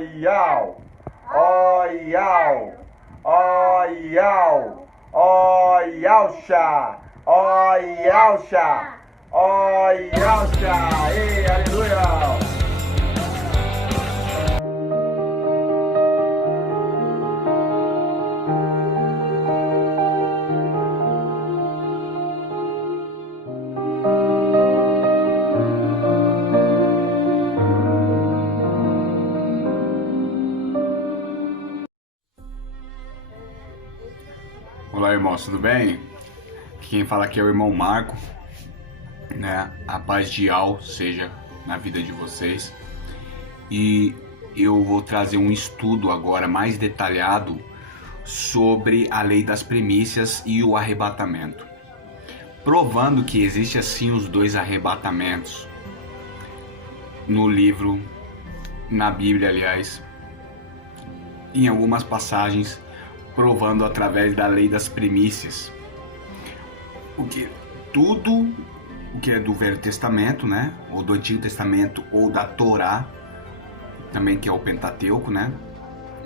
Oiau, oiau, oiau, oiauxa, oiauxa, oiauxa, ei, aleluia. Olá, irmãos, tudo bem? Quem fala aqui é o irmão Marco, né? A paz de Al seja na vida de vocês. E eu vou trazer um estudo agora mais detalhado sobre a lei das primícias e o arrebatamento, provando que existe assim os dois arrebatamentos no livro, na Bíblia, aliás, em algumas passagens, provando através da lei das primícias. Tudo o que é do Velho Testamento, né, ou do Antigo Testamento, ou da Torá, também que é o Pentateuco, né,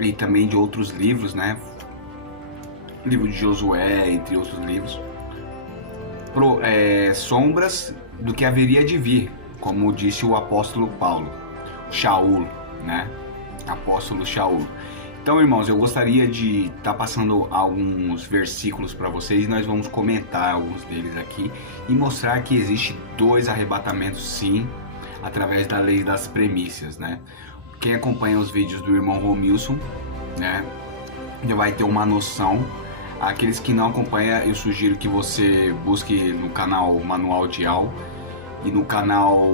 e também de outros livros, né, livro de Josué, entre outros livros, sombras do que haveria de vir, como disse o apóstolo Paulo, Shaul, né, apóstolo Shaul. Então, irmãos, eu gostaria de estar passando alguns versículos para vocês e nós vamos comentar alguns deles aqui e mostrar que existe dois arrebatamentos, sim, através da lei das primícias, né? Quem acompanha os vídeos do irmão Romilson, né, já vai ter uma noção. Aqueles que não acompanham, eu sugiro que você busque no canal Manual de Al e no canal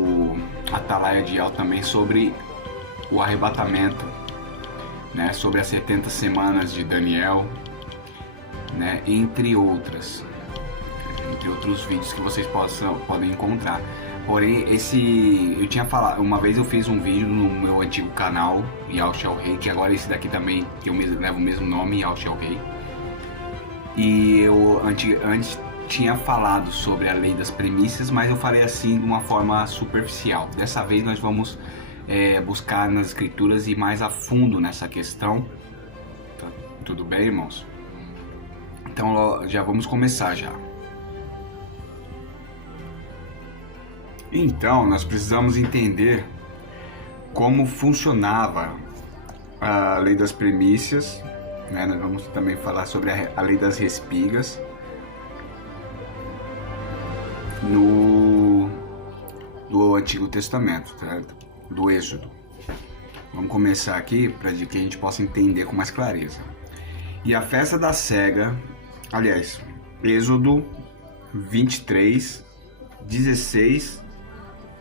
Atalaia de Al também sobre o arrebatamento, né, sobre as 70 semanas de Daniel, né, entre outros vídeos que vocês podem encontrar. Porém, eu tinha falado, uma vez eu fiz um vídeo no meu antigo canal, Yao Shao Rei, que agora esse daqui também, que eu levo o mesmo nome, Yao Shao Rei. E eu antes tinha falado sobre a lei das primícias, mas eu falei assim de uma forma superficial. Dessa vez nós vamos buscar nas escrituras e mais a fundo nessa questão. Tá, tudo bem, irmãos? Então já vamos começar já. Então nós precisamos entender como funcionava a lei das primícias, né? Nós vamos também falar sobre a lei das respigas do Antigo Testamento, certo? Do Êxodo. Vamos começar aqui para que a gente possa entender com mais clareza. E a festa da cega, aliás, Êxodo 23, 16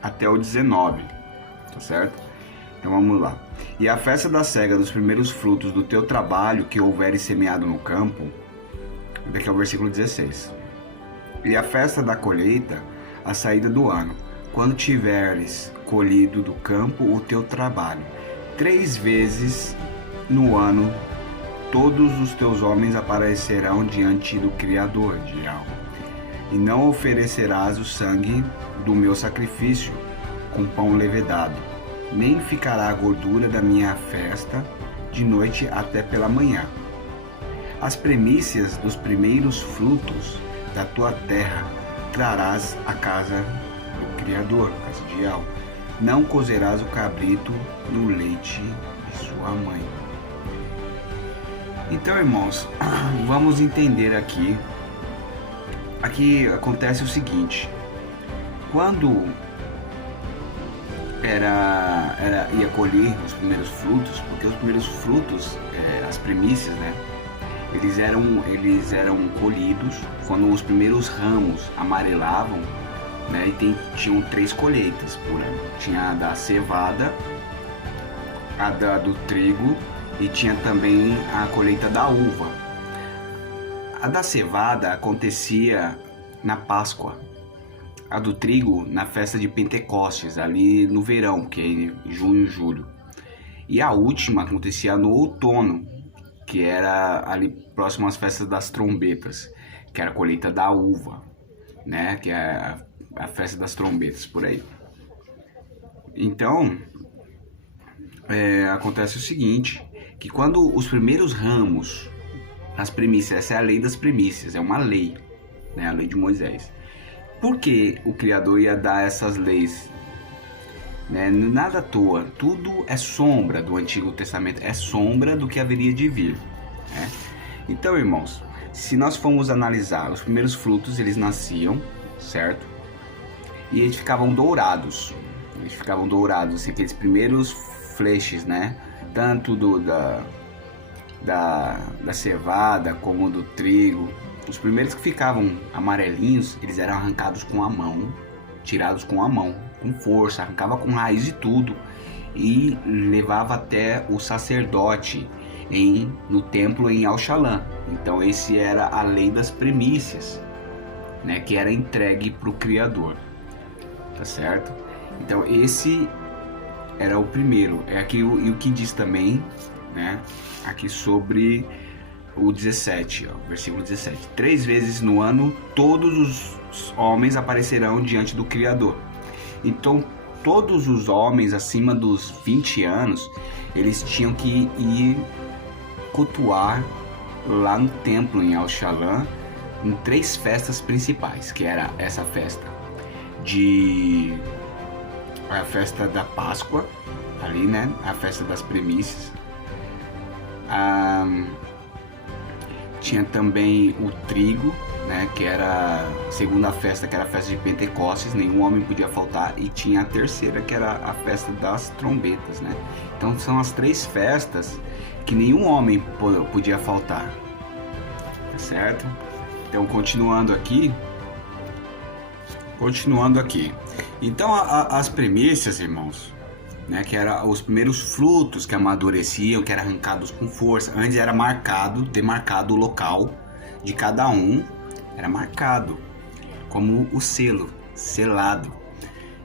até o 19, tá certo? Então vamos lá. E a festa da cega dos primeiros frutos do teu trabalho que houveres semeado no campo, daqui é o versículo 16. E a festa da colheita, a saída do ano, quando tiveres colhido do campo o teu trabalho. 3 vezes no ano, todos os teus homens aparecerão diante do Criador de alma. E não oferecerás o sangue do meu sacrifício com pão levedado, nem ficará a gordura da minha festa de noite até pela manhã. As primícias dos primeiros frutos da tua terra trarás à casa do Criador, casa de Al. Não cozerás o cabrito no leite de sua mãe. Então, irmãos, vamos entender aqui. Aqui acontece o seguinte: quando ia colher os primeiros frutos, porque os primeiros frutos, as primícias, né, eles eram colhidos quando os primeiros ramos amarelavam, né, e tinham 3 colheitas por ano. Tinha a da cevada, a do trigo e tinha também a colheita da uva. A da cevada acontecia na Páscoa, a do trigo na festa de Pentecostes, ali no verão, que é em junho e julho. E a última acontecia no outono, que era ali próximo às festas das trombetas, que era a colheita da uva, né, que é a festa das trombetas por aí. Então, acontece o seguinte, que quando os primeiros ramos, as primícias, essa é a lei das primícias, é uma lei, né, a lei de Moisés. Por que o Criador ia dar essas leis? Né, nada à toa, tudo é sombra do Antigo Testamento, é sombra do que haveria de vir. Né? Então, irmãos, se nós formos analisar, os primeiros frutos, eles nasciam, certo? E eles ficavam dourados, assim, aqueles primeiros flashes, né? Tanto da cevada como do trigo. Os primeiros que ficavam amarelinhos, eles eram arrancados com a mão, tirados com a mão, com força, arrancava com raiz e tudo, e levava até o sacerdote no templo em Al-Shalom. Então esse era a lei das primícias, né? Que era entregue para o Criador, tá certo? Então esse era o primeiro. É aqui o que diz também, né? Aqui sobre o 17, ó, versículo 17. 3 vezes no ano todos os homens aparecerão diante do Criador. Então todos os homens acima dos 20 anos, eles tinham que ir cultuar lá no templo em Al-Shalom em 3 festas principais, que era essa festa a festa da Páscoa, ali, né? A festa das primícias. Tinha também o trigo, né? Que era a segunda festa, que era a festa de Pentecostes, nenhum homem podia faltar. E tinha a terceira, que era a festa das trombetas, né? Então são as 3 festas que nenhum homem podia faltar, tá certo? Então continuando aqui. Então as primícias, irmãos, né, que eram os primeiros frutos que amadureciam, que eram arrancados com força. Antes era demarcado o local de cada um, era marcado como o selo, selado.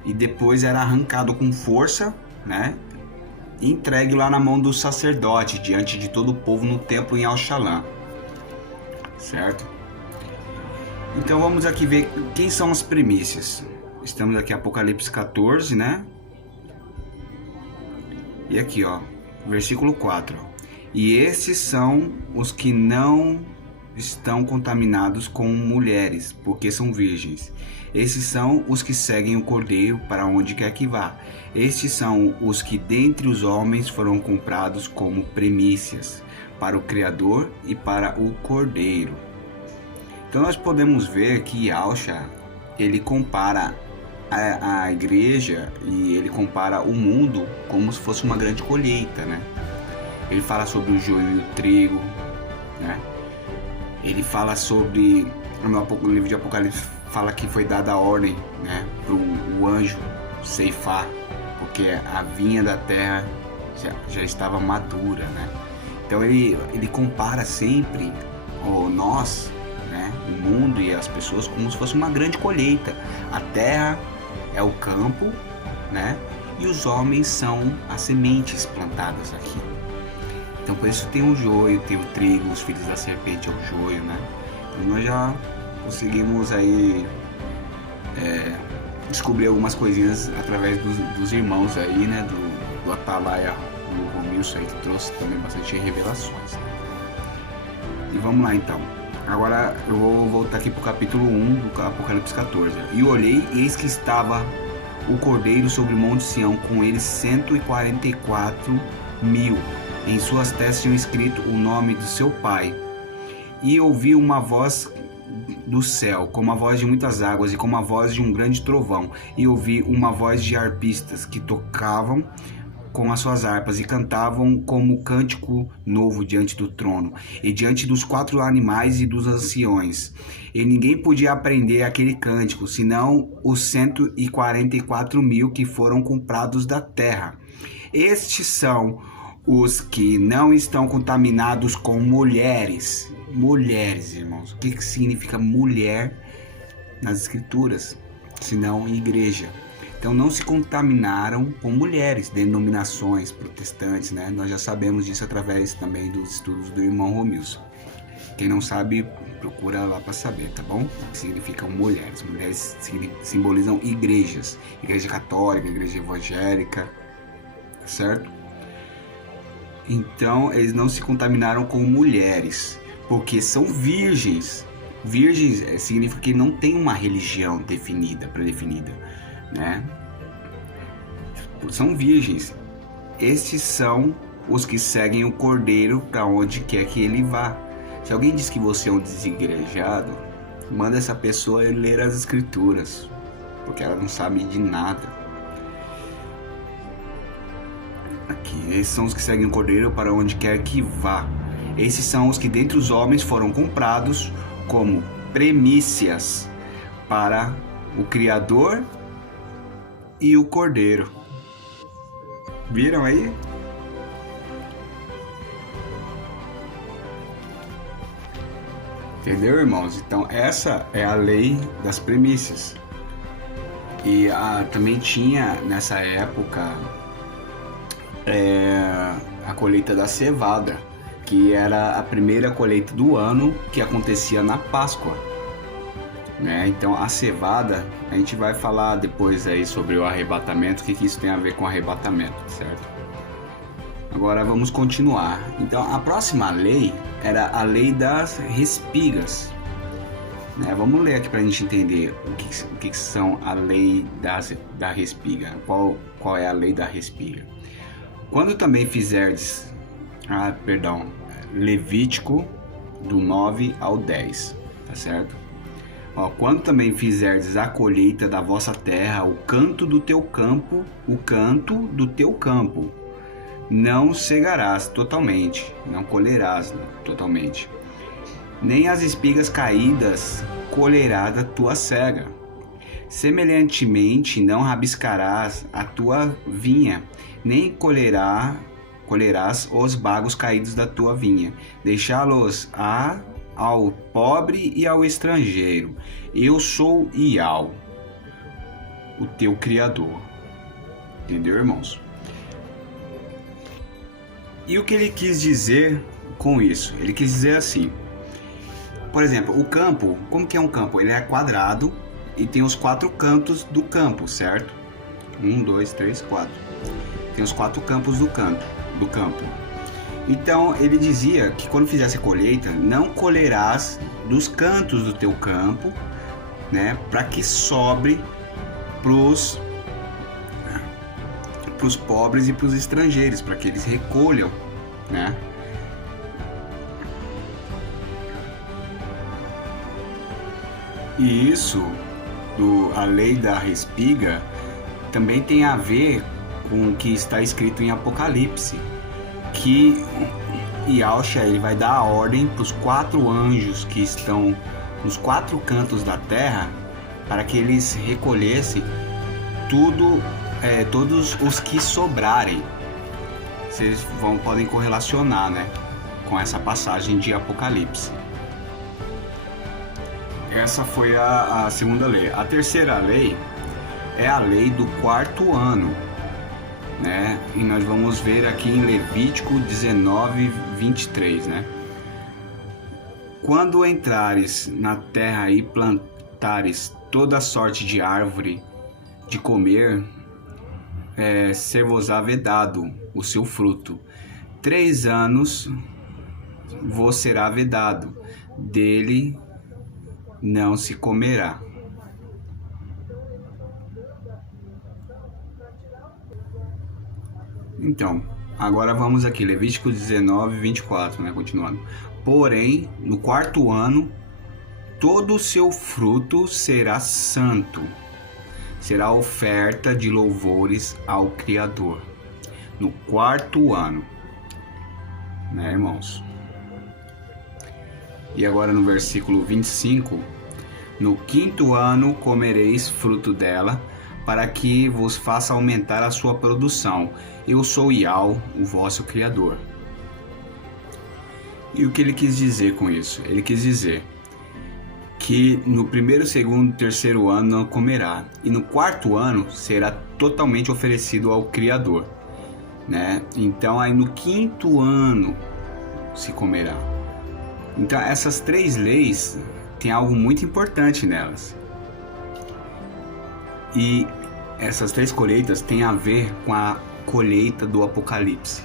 E depois era arrancado com força, né, e entregue lá na mão do sacerdote, diante de todo o povo no templo em Al-Shalom, certo? Então vamos aqui ver quem são as primícias. Estamos aqui em Apocalipse 14, né? E aqui, ó, versículo 4. E esses são os que não estão contaminados com mulheres, porque são virgens. Esses são os que seguem o Cordeiro para onde quer que vá. Estes são os que dentre os homens foram comprados como primícias para o Criador e para o Cordeiro. Então nós podemos ver que Yahshua, ele compara a igreja e ele compara o mundo como se fosse uma grande colheita, né? Ele fala sobre o joio e o trigo, né? Ele fala sobre, no livro de Apocalipse, fala que foi dada a ordem, né, para o anjo ceifar, porque a vinha da terra já estava madura, né? Então ele compara sempre nós, né, o mundo e as pessoas como se fosse uma grande colheita. A terra é o campo, né, e os homens são as sementes plantadas aqui. Então por isso tem o joio, tem o trigo, os filhos da serpente é o joio, né? Então nós já conseguimos aí descobrir algumas coisinhas através dos irmãos aí, né, do Atalaia, do Romilson aí, que trouxe também bastante revelações, né? E vamos lá então. Agora eu vou voltar aqui para o capítulo 1 do Apocalipse 14. E olhei, e eis que estava o Cordeiro sobre o monte Sião, com ele 144 mil. Em suas testas tinham escrito o nome do seu pai. E ouvi uma voz do céu, como a voz de muitas águas, e como a voz de um grande trovão. E ouvi uma voz de harpistas que tocavam com as suas harpas e cantavam como cântico novo diante do trono e diante dos 4 animais e dos anciões. E ninguém podia aprender aquele cântico, senão os 144 mil que foram comprados da terra. Estes são os que não estão contaminados com mulheres. Mulheres, irmãos. O que significa mulher nas escrituras? Senão igreja. Então não se contaminaram com mulheres, denominações protestantes, né? Nós já sabemos disso através também dos estudos do irmão Romilson. Quem não sabe, procura lá para saber, tá bom? O que significam mulheres. Mulheres simbolizam igrejas. Igreja católica, igreja evangélica, certo? Então eles não se contaminaram com mulheres, porque são virgens. Virgens significa que não tem uma religião definida, predefinida, né? São virgens. Estes são os que seguem o Cordeiro para onde quer que ele vá. Se alguém diz que você é um desigrejado, manda essa pessoa ler as escrituras, porque ela não sabe de nada. Aqui, esses são os que seguem o Cordeiro para onde quer que vá. Esses são os que dentre os homens foram comprados como primícias para o Criador e o Cordeiro. Viram aí? Entendeu, irmãos? Então essa é a lei das primícias. E também tinha nessa época a colheita da cevada, que era a primeira colheita do ano, que acontecia na Páscoa, né? Então a cevada, a gente vai falar depois aí sobre o arrebatamento, o que isso tem a ver com arrebatamento, certo? Agora vamos continuar. Então a próxima lei era a lei das respigas, né? Vamos ler aqui para a gente entender o que são a lei da respiga. Qual é a lei da respiga? Quando também fizerdes, Levítico do 9 ao 10, tá certo? Quando também fizerdes a colheita da vossa terra, o canto do teu campo, não cegarás totalmente, não colherás totalmente, nem as espigas caídas colherás da tua cega. Semelhantemente, não rabiscarás a tua vinha, nem colherás os bagos caídos da tua vinha, deixá-los ao pobre e ao estrangeiro. Eu sou Iau, o teu Criador. Entendeu, irmãos? E o que ele quis dizer com isso? Ele quis dizer assim, por exemplo, o campo, como que é um campo? Ele é quadrado e tem os 4 cantos do campo, certo? 1, 2, 3, 4. Tem os 4 campos do campo. Então ele dizia que quando fizesse a colheita, não colherás dos cantos do teu campo, né? Para que sobre pros pobres e para os estrangeiros, para que eles recolham, né? E isso, a lei da respiga, também tem a ver com o que está escrito em Apocalipse, que Yahushua, ele vai dar a ordem para os 4 anjos que estão nos 4 cantos da terra, para que eles recolhessem todos os que sobrarem. Vocês podem correlacionar, né, com essa passagem de Apocalipse. Essa foi a segunda lei. A terceira lei é a lei do 4º ano, né? E nós vamos ver aqui em Levítico 19, 23, né? Quando entrares na terra e plantares toda sorte de árvore de comer, ser-vos-á vedado o seu fruto. 3 anos vos será vedado, dele não se comerá. Então, agora vamos aqui, Levítico 19, 24, né? Continuando. Porém, no 4º ano, todo o seu fruto será santo, será oferta de louvores ao Criador. No 4º ano, né, irmãos? E agora no versículo 25, no 5º ano comereis fruto dela, para que vos faça aumentar a sua produção. Eu sou Iau, o vosso Criador. E o que ele quis dizer com isso? Ele quis dizer que no 1º, 2º, 3º ano não comerá, e no 4º ano será totalmente oferecido ao Criador, né? Então aí no 5º ano se comerá. Então essas 3 leis tem algo muito importante nelas. E essas 3 colheitas têm a ver com a colheita do Apocalipse.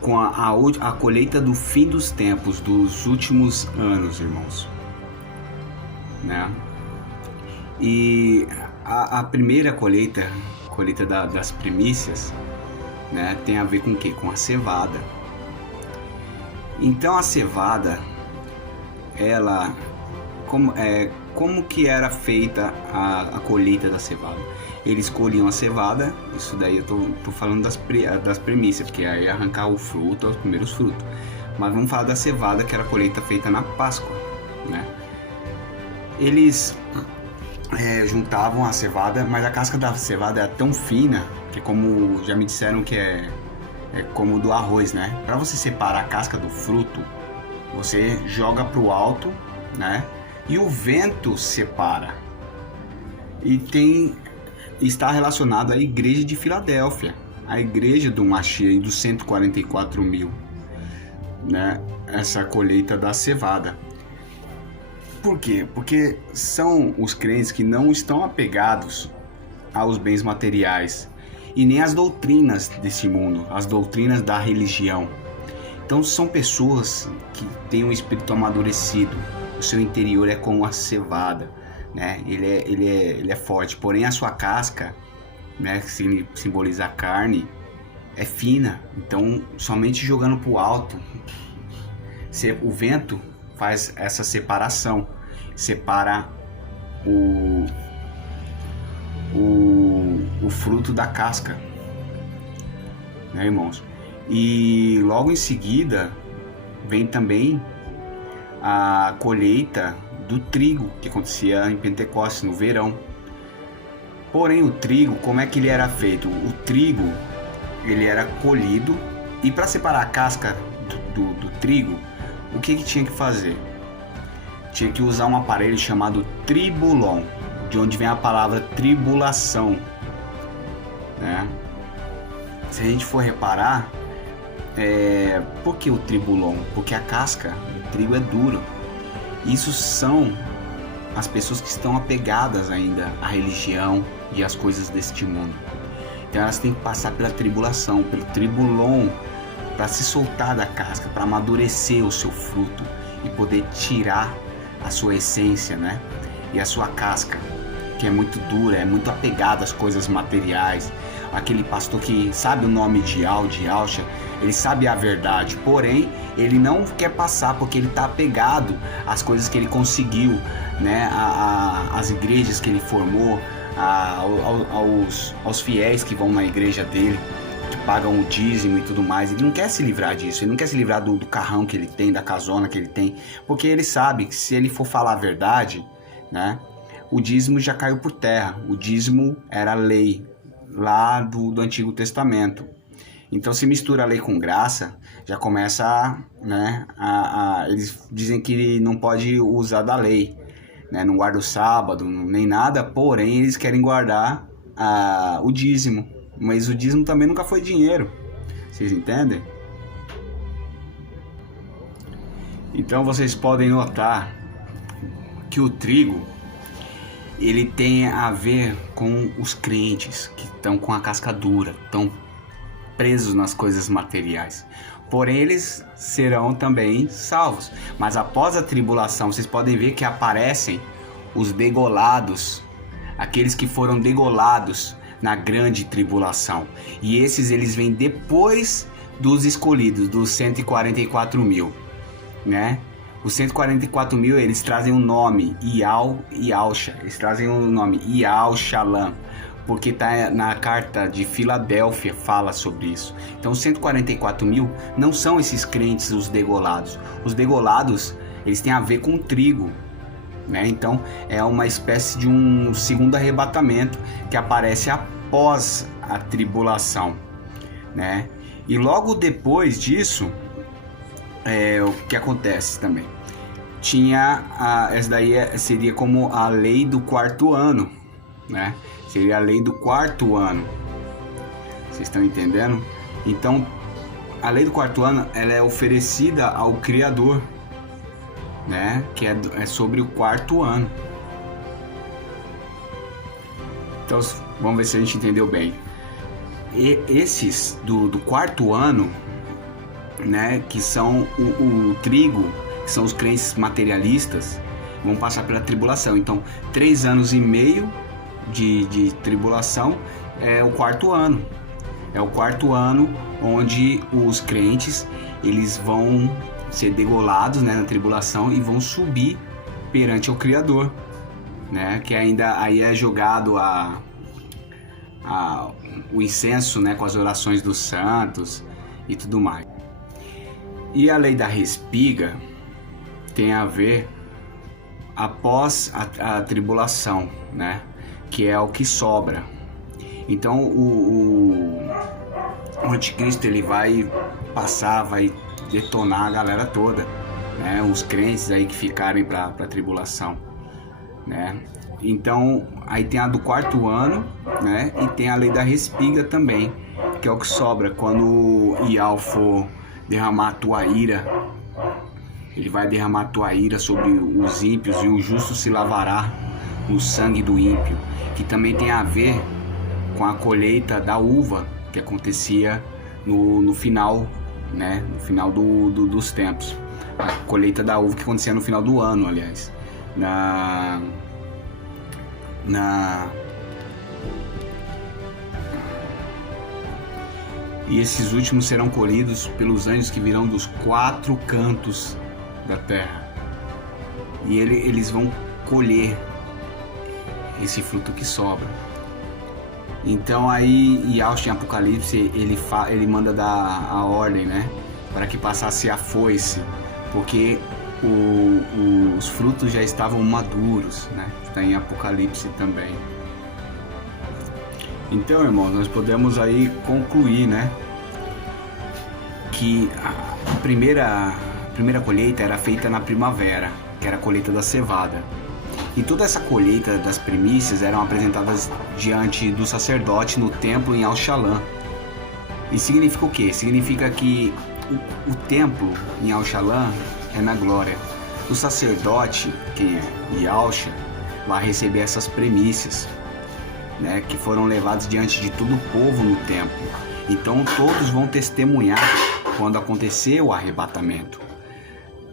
com a colheita do fim dos tempos, dos últimos anos, irmãos, né? E a primeira colheita das primícias, né, tem a ver com o quê? Com a cevada. Então a cevada, ela, como que era feita a colheita da cevada? Eles colhiam a cevada, isso daí eu tô falando das primícias, porque aí arrancar o fruto, os primeiros frutos. Mas vamos falar da cevada, que era a colheita feita na Páscoa, né? Eles juntavam a cevada, mas a casca da cevada é tão fina, que como já me disseram que é como do arroz, né? Para você separar a casca do fruto, você joga para o alto, né? E o vento separa. E está relacionado à igreja de Filadélfia, a igreja do Mashiach, dos 144 mil, né? Essa colheita da cevada. Por quê? Porque são os crentes que não estão apegados aos bens materiais e nem às doutrinas desse mundo, as doutrinas da religião. Então são pessoas que têm um espírito amadurecido, o seu interior é como a cevada, né? Ele é forte, porém a sua casca, né, que simboliza a carne, é fina. Então somente jogando para o alto, o vento faz essa separação, separa o fruto da casca, né, irmãos? E logo em seguida vem também a colheita do trigo, que acontecia em Pentecostes, no verão. Porém o trigo, como é que ele era feito? O trigo, ele era colhido, e para separar a casca do trigo, o que tinha que fazer? Tinha que usar um aparelho chamado tribulon, de onde vem a palavra tribulação, né? Se a gente for reparar, por que o tribulon? Porque a casca do trigo é dura. Isso são as pessoas que estão apegadas ainda à religião e às coisas deste mundo. Então elas têm que passar pela tribulação, pelo tribulon, para se soltar da casca, para amadurecer o seu fruto e poder tirar a sua essência, né? E a sua casca, que é muito dura, é muito apegada às coisas materiais. Aquele pastor que sabe o nome de Alcha, ele sabe a verdade, porém ele não quer passar porque ele está apegado às coisas que ele conseguiu, né? Às igrejas que ele formou, aos fiéis que vão na igreja dele, que pagam o dízimo e tudo mais. Ele não quer se livrar disso, ele não quer se livrar do carrão que ele tem, da casona que ele tem, porque ele sabe que se ele for falar a verdade, né, o dízimo já caiu por terra. O dízimo era lei lá do Antigo Testamento. Então se mistura a lei com graça, já começa, né, eles dizem que não pode usar da lei, né, não guarda o sábado, nem nada, porém eles querem guardar o dízimo. Mas o dízimo também nunca foi dinheiro, vocês entendem? Então vocês podem notar que o trigo, ele tem a ver com os crentes que estão com a casca dura, estão presos nas coisas materiais. Porém eles serão também salvos. Mas após a tribulação, vocês podem ver que aparecem os degolados, aqueles que foram degolados na grande tribulação. E esses, eles vêm depois dos escolhidos, dos 144 mil, né? Os 144 mil, eles trazem o nome Ial e Alcha. Eles trazem o nome Ial Shalom, porque tá na carta de Filadélfia, fala sobre isso. Então os 144 mil não são esses crentes, os degolados. Os degolados, eles têm a ver com o trigo, né? Então é uma espécie de um segundo arrebatamento que aparece após a tribulação, né? E logo depois disso, o que acontece também? Essa daí seria como a lei do quarto ano, né? Seria a lei do quarto ano. Vocês estão entendendo? Então, a lei do quarto ano, ela é oferecida ao Criador, né? Que é sobre o quarto ano. Então, vamos ver se a gente entendeu bem. E esses do quarto ano, né, que são o trigo, que são os crentes materialistas, vão passar pela tribulação. Então, 3 anos e meio de tribulação é o quarto ano. É o quarto ano onde os crentes, eles vão ser degolados, né, na tribulação e vão subir perante o Criador, né, que ainda aí é jogado o incenso, né, com as orações dos santos e tudo mais. E a lei da respiga tem a ver após a tribulação, né, que é o que sobra. Então o anticristo, ele vai passar, vai detonar a galera toda, né, os crentes aí que ficarem para a tribulação, né. Então aí tem a do quarto ano, né, e tem a lei da respiga também, que é o que sobra quando Ial for derramar a tua ira. Ele vai derramar a tua ira sobre os ímpios, e o justo se lavará no sangue do ímpio, que também tem a ver com a colheita da uva que acontecia no final, né, no final dos tempos. A colheita da uva que acontecia no final do ano, aliás, e esses últimos serão colhidos pelos anjos que virão dos 4 cantos da terra, e eles vão colher esse fruto que sobra. Então aí Yahshua em Apocalipse ele manda dar a ordem, né, para que passasse a foice, porque os frutos já estavam maduros, né? Está em Apocalipse também. Então, irmãos, nós podemos aí concluir, né, que a primeira colheita era feita na primavera, que era a colheita da cevada. E toda essa colheita das primícias eram apresentadas diante do sacerdote no templo em Al-Shalom. E significa o quê? Significa que o templo em Al-Shalom é na glória. O sacerdote, quem é Yahshua, vai receber essas primícias, né, que foram levadas diante de todo o povo no templo. Então todos vão testemunhar quando acontecer o arrebatamento,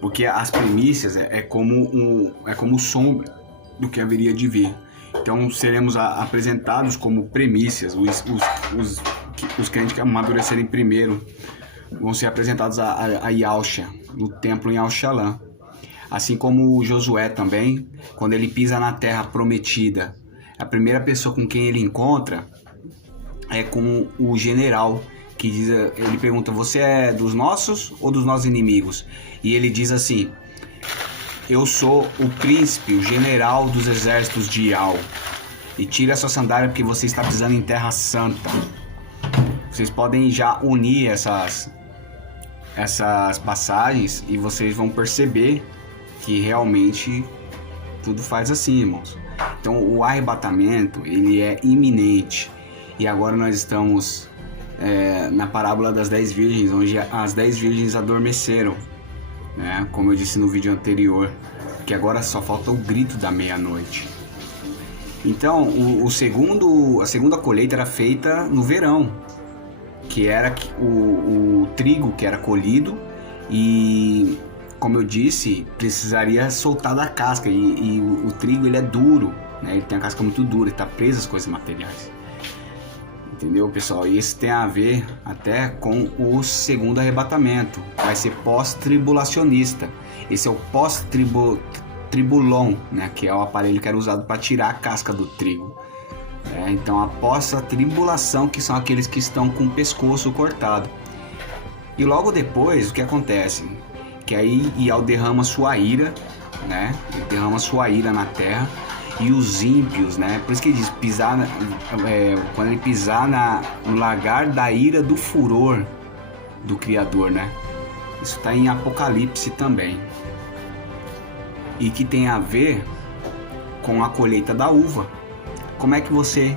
porque as primícias é como sombra do que haveria de vir. Então seremos apresentados como primícias. Os crentes que amadurecerem primeiro vão ser apresentados a Yahshua no templo em Al-Shalom. Assim como Josué também, quando ele pisa na terra prometida, a primeira pessoa com quem ele encontra é com o general, que diz, ele pergunta: você é dos nossos ou dos nossos inimigos? E ele diz assim: eu sou o príncipe, o general dos exércitos de Ial, e tire a sua sandália porque você está pisando em terra santa. Vocês podem já unir essas passagens e vocês vão perceber que realmente tudo faz assim, irmãos. Então o arrebatamento, ele é iminente. E agora nós estamos na parábola das 10 virgens, onde as 10 virgens adormeceram, né? Como eu disse no vídeo anterior, que agora só falta o grito da meia-noite. Então a segunda colheita era feita no verão, que era o trigo que era colhido, e como eu disse, precisaria soltar da casca, e o trigo, ele é duro, né? Ele tem a casca muito dura, está preso às coisas materiais. Entendeu, pessoal? E isso tem a ver até com o segundo arrebatamento. Vai ser pós-tribulacionista. Esse é o pós-tribulon, né? Que é o aparelho que era usado para tirar a casca do trigo. Então, após a tribulação, que são aqueles que estão com o pescoço cortado. E logo depois, o que acontece? Que aí Ial derrama sua ira, né? Ele derrama sua ira na terra. E os ímpios, né? Por isso que ele diz, quando ele pisar no lagar da ira do furor do Criador, né? Isso está em Apocalipse também. E que tem a ver com a colheita da uva. Como é que você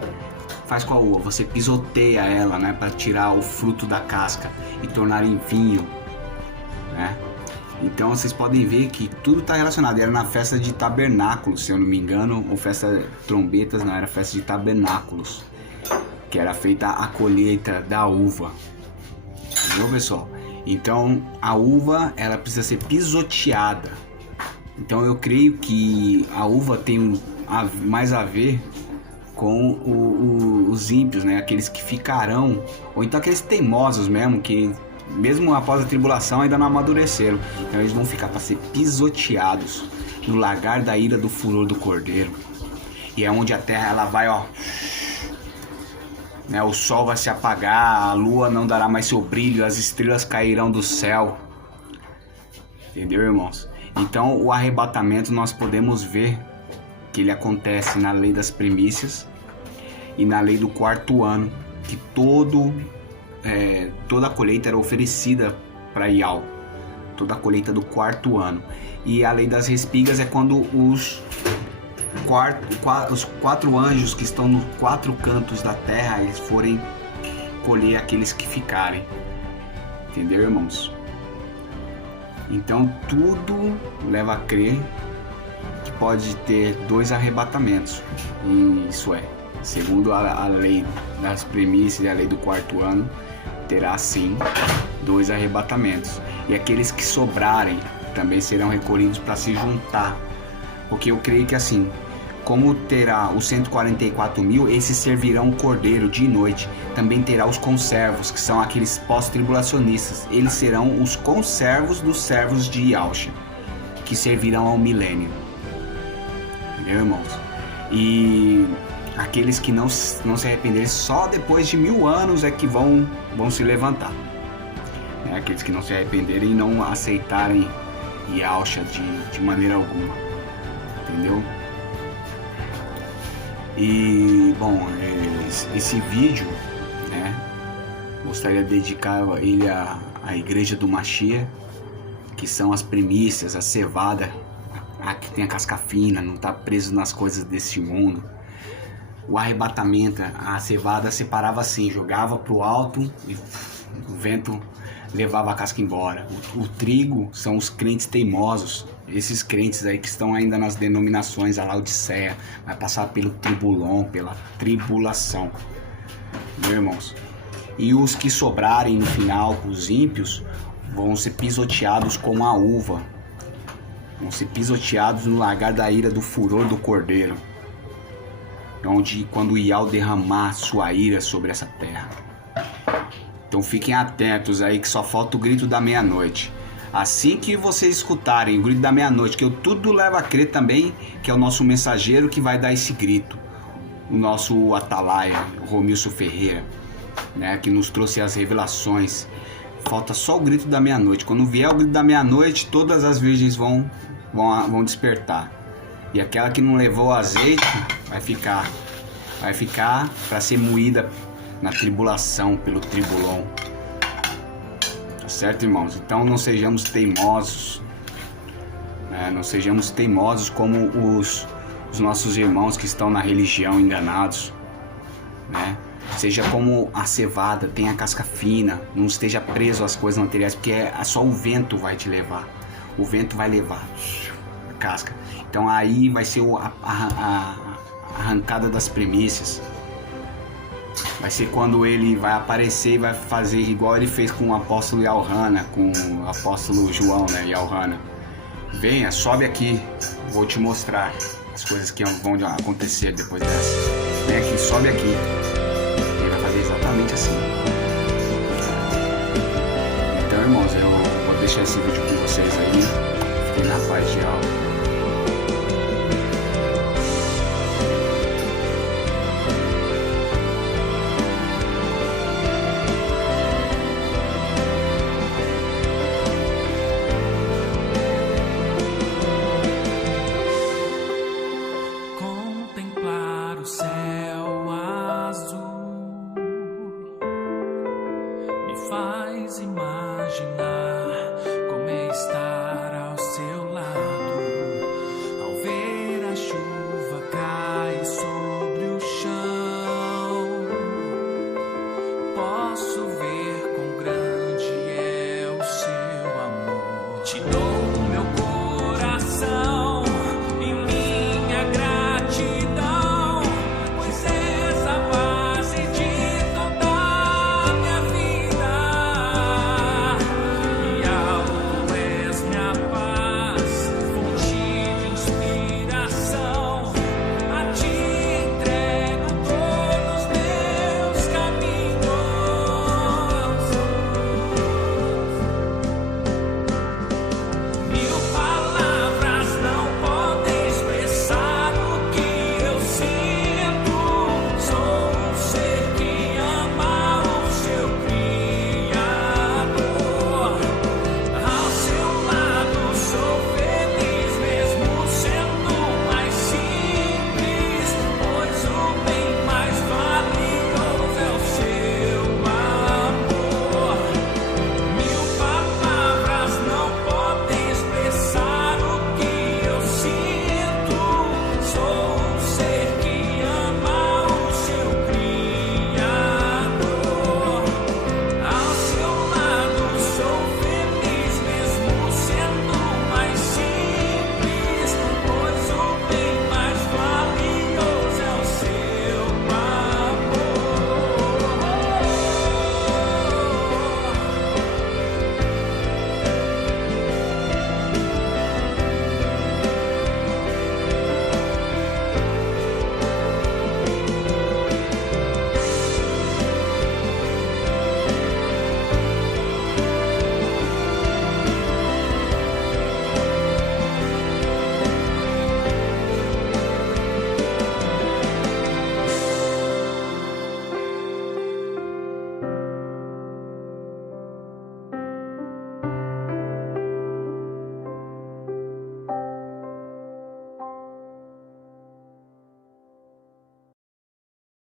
faz com a uva? Você pisoteia ela, né? Para tirar o fruto da casca e tornar em vinho, né? Então vocês podem ver que tudo está relacionado. Era na festa de tabernáculos, se eu não me engano, ou festa de trombetas, não, era festa de tabernáculos, que era feita a colheita da uva. Entendeu, pessoal? Então a uva ela precisa ser pisoteada. Então eu creio que a uva tem mais a ver com os ímpios, né? Aqueles que ficarão, ou então aqueles teimosos mesmo, que mesmo após a tribulação ainda não amadureceram. Então eles vão ficar para ser pisoteados no lagar da ira do furor do cordeiro. E é onde a terra ela vai, ó, né? O sol vai se apagar, a lua não dará mais seu brilho, as estrelas cairão do céu. Entendeu, irmãos? Então o arrebatamento nós podemos ver que ele acontece na lei das primícias e na lei do quarto ano, que toda a colheita era oferecida para Iau, toda a colheita do quarto ano. E a lei das respigas é quando os 4 anjos que estão nos 4 cantos da terra, eles forem colher aqueles que ficarem. Entendeu, irmãos? Então tudo leva a crer que pode ter 2 arrebatamentos. E isso é, segundo a lei das primícias e a lei do quarto ano, terá sim 2 arrebatamentos. E aqueles que sobrarem também serão recolhidos para se juntar. Porque eu creio que assim, como terá os 144 mil, esses servirão o cordeiro de noite. Também terá os conservos, que são aqueles pós-tribulacionistas. Eles serão os conservos dos servos de Yahushua, que servirão ao milênio. Entendeu, irmãos? E aqueles que não se arrependerem, só depois de 1000 anos é que vão se levantar. Aqueles que não se arrependerem e não aceitarem Yahushua de maneira alguma. Entendeu? E, bom, esse vídeo, né, gostaria de dedicar ele à igreja do Mashiach, que são as primícias, a cevada, a que tem a casca fina, não está preso nas coisas desse mundo. O arrebatamento, a cevada separava assim, jogava para o alto e o vento levava a casca embora. O trigo são os crentes teimosos, esses crentes aí que estão ainda nas denominações, a Laodiceia, vai passar pelo tribulon, pela tribulação, meus irmãos. E os que sobrarem no final, os ímpios, vão ser pisoteados como a uva, vão ser pisoteados no lagar da ira do furor do cordeiro, onde quando Iau derramar sua ira sobre essa terra. Então fiquem atentos aí que só falta o grito da meia-noite. Assim que vocês escutarem o grito da meia-noite, que eu tudo levo a crer também que é o nosso mensageiro que vai dar esse grito, o nosso atalaia, o Romilson Ferreira, né, que nos trouxe as revelações. Falta só o grito da meia-noite. Quando vier o grito da meia-noite, todas as virgens vão despertar. E aquela que não levou o azeite vai ficar para ser moída na tribulação pelo tribulon. Tá certo, irmãos? Então não sejamos teimosos, né? Não sejamos teimosos como os nossos irmãos que estão na religião enganados, né? Seja como a cevada, tenha a casca fina, não esteja preso às coisas materiais, porque só o vento vai te levar. O vento vai levar a casca. Então aí vai ser a arrancada das primícias. Vai ser quando ele vai aparecer e vai fazer igual ele fez com o apóstolo Yaohana, com o apóstolo João, né, Yaohana. Venha, sobe aqui, vou te mostrar as coisas que vão acontecer depois dessa. Vem aqui, sobe aqui. Ele vai fazer exatamente assim. Então, irmãos, eu vou deixar esse vídeo com vocês aí. Fiquem na paz de Alma. Posso ver quão grande é o seu amor. Te dou